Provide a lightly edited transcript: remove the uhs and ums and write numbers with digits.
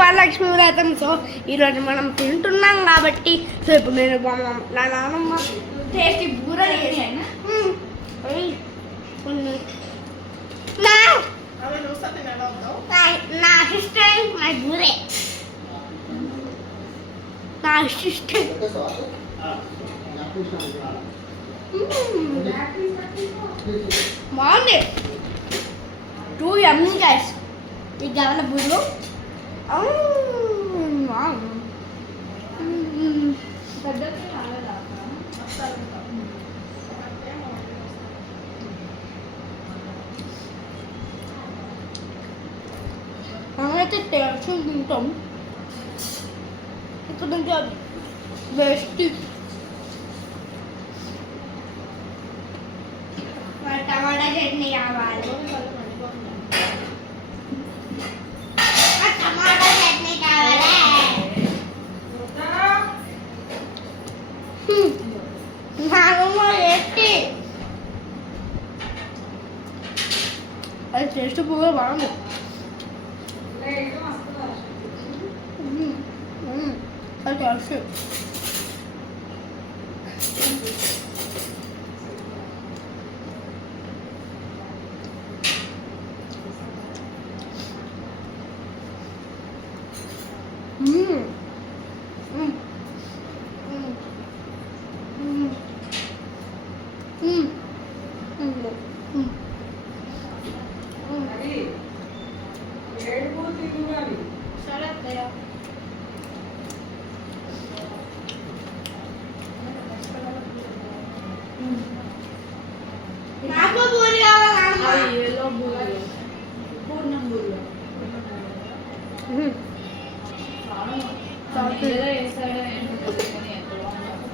వరలక్ష్మి వ్రతం. సో ఈరోజు మనం తింటున్నాం కాబట్టి సో ఇప్పుడు నేను నా నాన్నమ్మ టేస్టీ బూరెలు చేశాను. నా అసిస్టెంట్ నా బూరే నా అసిస్టెంట్ బాగుంది. 2 yummy guys. ఇది కావాల బూరెలు. మనమైతే టేస్ట్ తింటాం. ఇక్కడ ఇంకా బెస్ట్ టమాటా చట్నీ కావాలి. టమాటా చట్నీ కావాలి. అది టేస్ట్ బాగా బాగుంది. అది టేస్ట్ నాకు పూరి కావాలి. పూర్ణం పూరి